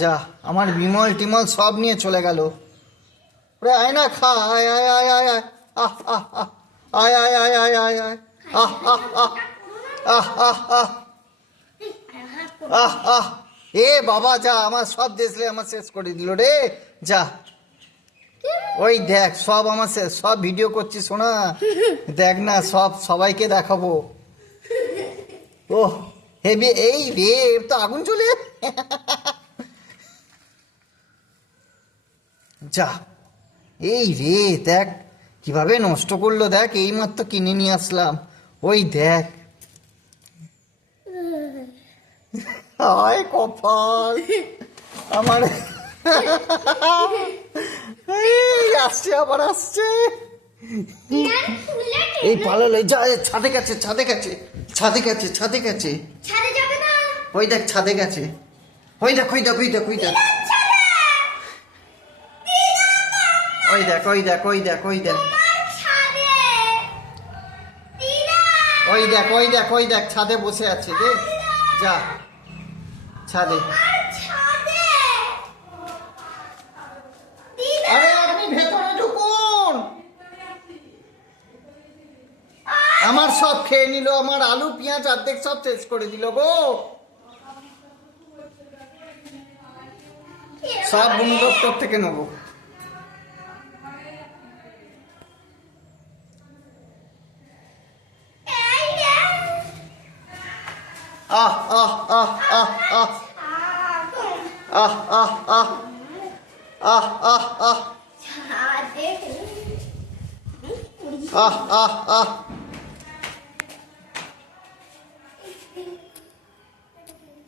যা আমার বিমল টিমল সব নিয়ে চলে গেল। ওরে আয় না, খা, আয় আয় আয় আয় আয়, আহ আহ আহ, আয় আয় আয় আয় আয় আয়, আহ আহ আহ, আহ আহ আহ, আহ আহ। এ বাবা যা, আমার সব দেশলে আমার শেষ করে দিল রে। যা, ওই দেখ সব আমার সব ভিডিও করছি শোনা, দেখ না সব সবাইকে দেখাবো। ও হেবি, এই রে তো আগুন চলে। যা, এই রে দেখ কিভাবে নষ্ট করলো, দেখ এইমাত্র কিনে নিয়ে আসলাম। ওই দেখ, হায় কপাল আমার। এই আসছে, আবার আসছে। এই পালালো, যা ছাদে গেছে, ছাদে গেছে, ছাদে গেছে, ছাদে গেছে। ওই দেখ ছাদে গেছে, ওই দেখ, ওই দেখ, ওই দেখ, ওই দেখ, ওই দেখ, ওই দেখ, ওই দেখ, ওই দেখ, ওই দেখ, ওই দেখ, ওই দেখ ছাদে বসে আছে রে। যা ছাদে। আরে আপনি ভেতরে ঢুকুন। আমার সব খেয়ে নিল, আমার আলু পেঁয়াজ অর্ধেক সব শেষ করে দিল গো। সব বন্ধুত্ব থেকে নেবো। আহ আহ আহ আহ আহ, আহ আহ আহ, আহ আহ আহ, আহ আহ আহ।